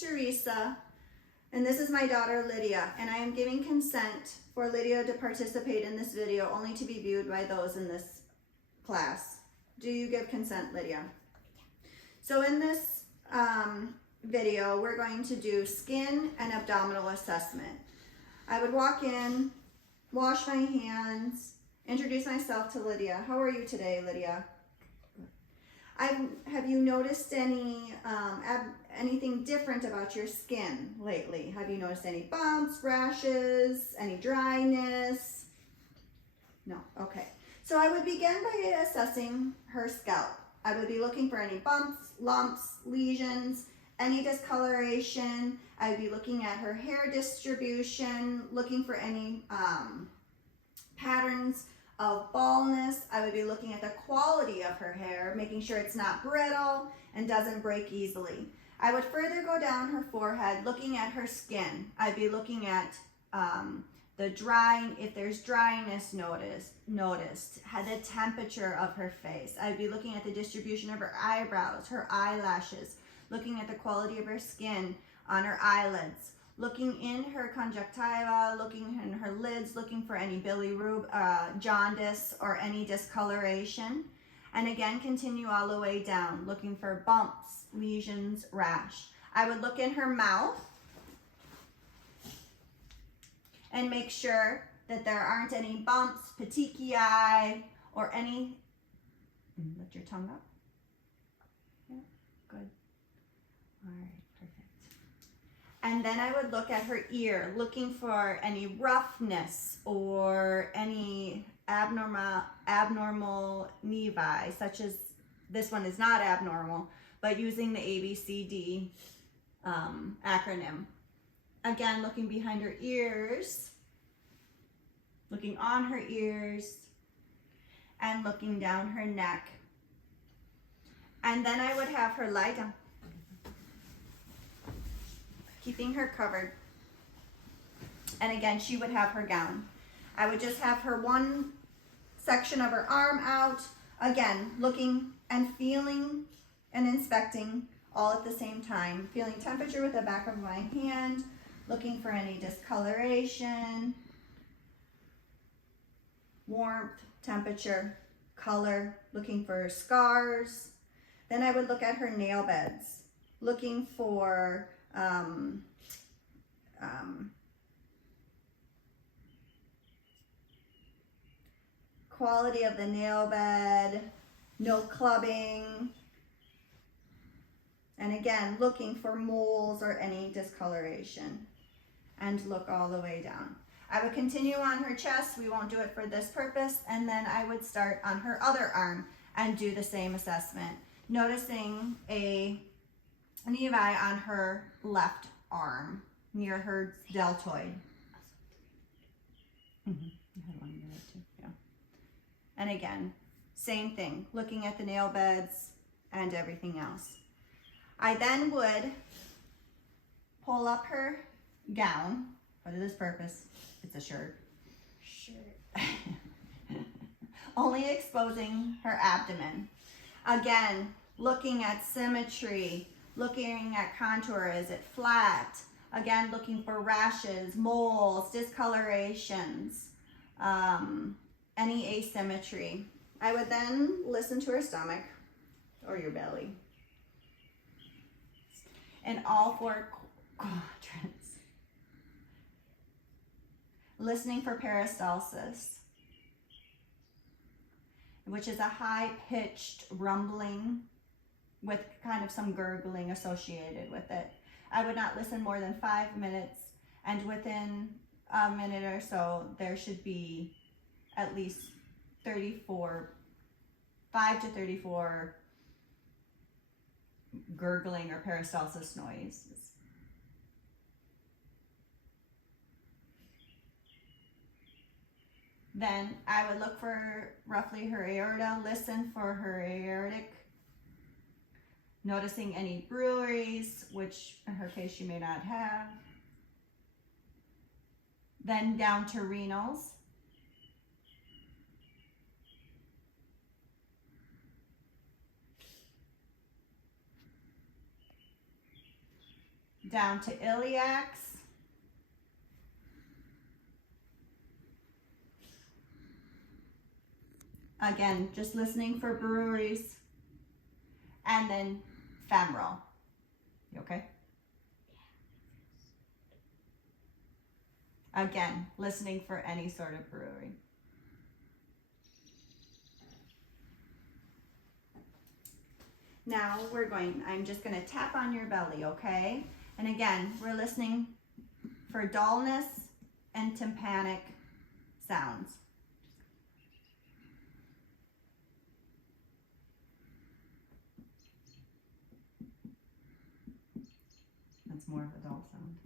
Teresa, and this is my daughter Lydia, and I am giving consent for Lydia to participate in this video, only to be viewed by those in this class. Do you give consent, Lydia? So in this video, we're going to do skin and abdominal assessment. I would walk in, wash my hands, introduce myself to Lydia. How are you today, Lydia? Have you noticed anything different about your skin lately? Have you noticed any bumps, rashes, any dryness? No, okay. So I would begin by assessing her scalp. I would be looking for any bumps, lumps, lesions, any discoloration. I would be looking at her hair distribution, looking for any patterns of baldness. I would be looking at the quality of her hair, making sure it's not brittle and doesn't break easily. I would further go down her forehead, looking at her skin. I'd be looking at the drying, if there's dryness noticed, the temperature of her face. I'd be looking at the distribution of her eyebrows, her eyelashes, looking at the quality of her skin on her eyelids, looking in her conjunctiva, looking in her lids, looking for any bilirubin, jaundice, or any discoloration. And again, continue all the way down, looking for bumps, lesions, rash. I would look in her mouth and make sure that there aren't any bumps, petechiae, or any, lift your tongue up. Yeah, good. All right. And then I would look at her ear, looking for any roughness or any abnormal nevi, such as this one is not abnormal, but using the ABCD acronym. Again, looking behind her ears, looking on her ears, and looking down her neck. And then I would have her lie down, keeping her covered. And again, she would have her gown. I would just have her one section of her arm out, again, looking and feeling and inspecting all at the same time, feeling temperature with the back of my hand, looking for any discoloration, warmth, temperature, color, looking for scars. Then I would look at her nail beds, looking for quality of the nail bed, no clubbing, and again, looking for moles or any discoloration, and look all the way down. I would continue on her chest. We won't do it for this purpose. And then I would start on her other arm and do the same assessment, noticing a nevi on her left arm near her deltoid. You had one there too, yeah. And again, same thing, looking at the nail beds and everything else. I then would pull up her gown for this purpose. It's a shirt. Only exposing her abdomen. Again, looking at symmetry, looking at contour. Is it flat? Again, looking for rashes, moles, discolorations, any asymmetry. I would then listen to her stomach or your belly in all four quadrants. Listening for peristalsis, which is a high-pitched rumbling with kind of some gurgling associated with it. I would not listen more than 5 minutes, and within a minute or so, there should be at least 5 to 34 gurgling or peristalsis noises. Then I would look for roughly her aorta, listen for her aortic, noticing any breweries, which in her case she may not have. Then down to renals. down to iliacs, again, just listening for breweries, and then femoral. You okay? Again, listening for any sort of brewery. Now I'm just gonna tap on your belly, okay? And again, we're listening for dullness and tympanic sounds. That's more of a dull sound.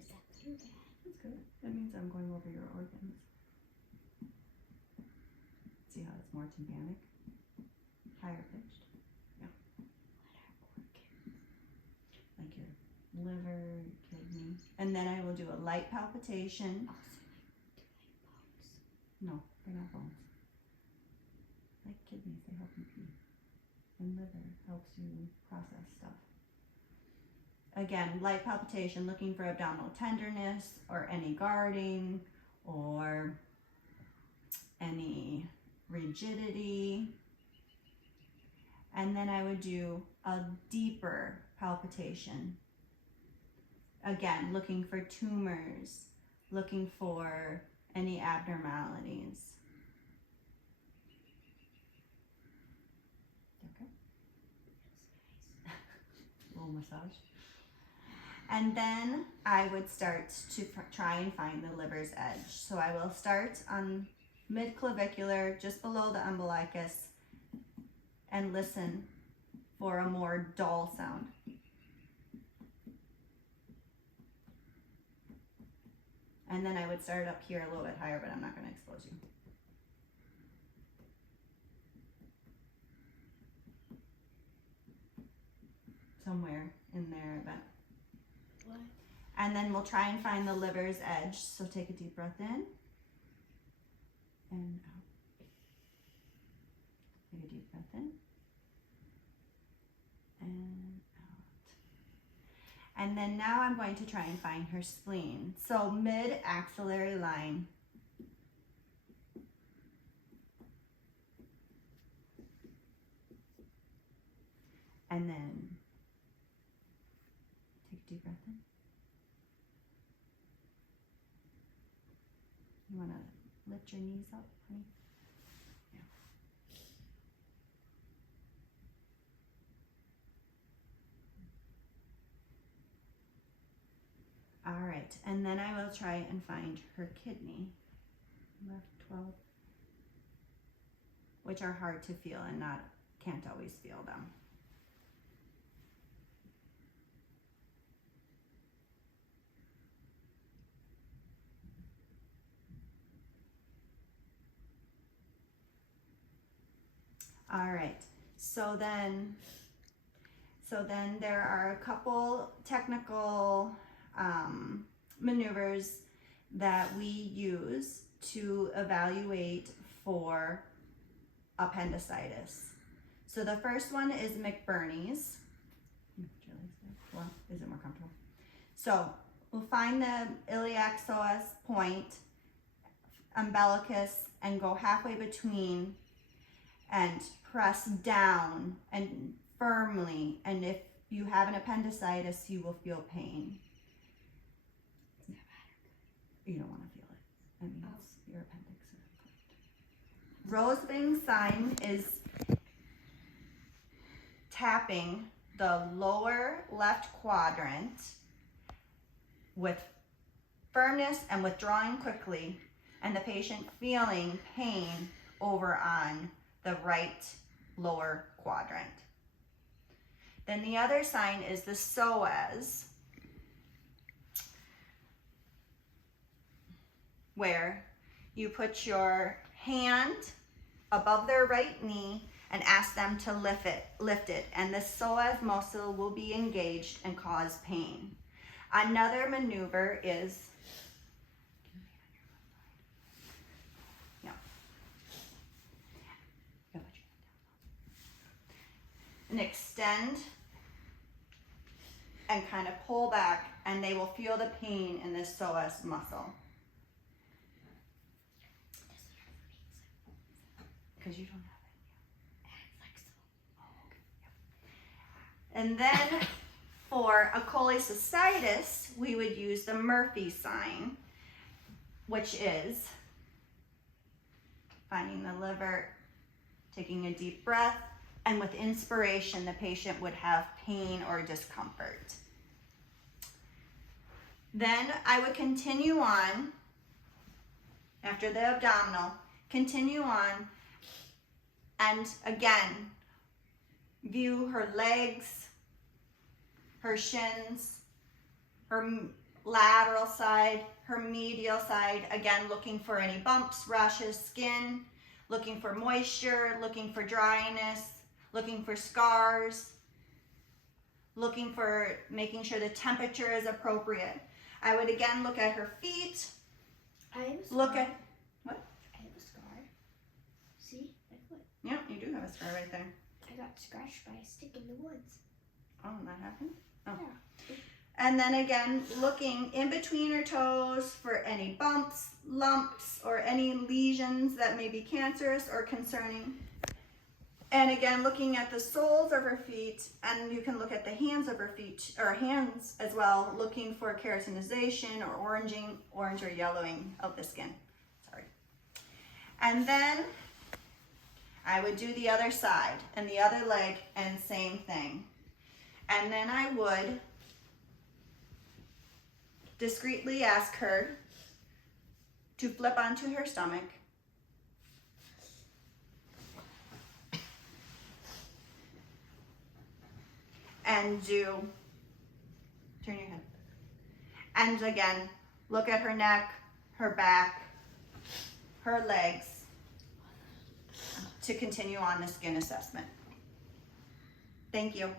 Is that good or bad? That's good. That means I'm going over your organs. See how it's more tympanic? Higher pitched. Yeah. What are organs? Like your liver, your kidney. And then I will do a light palpitation. Also, like, do like bones? No, they're not bones. Like kidneys, they help you pee. And liver helps you process stuff. Again, light palpitation, looking for abdominal tenderness or any guarding or any rigidity. And then I would do a deeper palpitation. Again, looking for tumors, looking for any abnormalities. Okay. Feels nice. A little massage. And then I would start to try and find the liver's edge. So I will start on mid-clavicular, just below the umbilicus, and listen for a more dull sound. And then I would start up here a little bit higher, but I'm not going to expose you. Somewhere in there, but. What? And then we'll try and find the liver's edge. So take a deep breath in and out. Take a deep breath in and out. And then now I'm going to try and find her spleen. So mid-axillary line. And then take a deep breath in. You want to lift your knees up, honey? Yeah. All right, and then I will try and find her kidney. Left 12. Which are hard to feel and can't always feel them. All right, so then there are a couple technical maneuvers that we use to evaluate for appendicitis. So the first one is McBurney's. Well, is it more comfortable? So we'll find the iliac psoas point, umbilicus, and go halfway between and press down and firmly, and if you have an appendicitis, you will feel pain. You don't want to feel it. That means your appendix is inflamed. Roseving's sign is tapping the lower left quadrant with firmness and withdrawing quickly, and the patient feeling pain over on the right lower quadrant. Then the other sign is the psoas, where you put your hand above their right knee and ask them to lift it, and the psoas muscle will be engaged and cause pain. Another maneuver is and extend and kind of pull back, and they will feel the pain in this psoas muscle. Because you don't have it. And then for a cholecystitis, we would use the Murphy sign, which is finding the liver, taking a deep breath, and with inspiration, the patient would have pain or discomfort. Then I would continue on, after the abdominal, continue on, and again, view her legs, her shins, her lateral side, her medial side, again looking for any bumps, rashes, skin, looking for moisture, looking for dryness, looking for scars, looking for making sure the temperature is appropriate. I would again look at her feet, I have a scar. look at, what? I have a scar. See? My foot. Yeah, you do have a scar right there. I got scratched by a stick in the woods. Oh, and that happened? Oh. Yeah. And then again, looking in between her toes for any bumps, lumps, or any lesions that may be cancerous or concerning. And again, looking at the soles of her feet, and you can look at the hands of her feet, or hands as well, looking for keratinization or orange or yellowing of the skin. Sorry. And then I would do the other side and the other leg, and same thing. And then I would discreetly ask her to flip onto her stomach and turn your head. And again, look at her neck, her back, her legs to continue on the skin assessment. Thank you.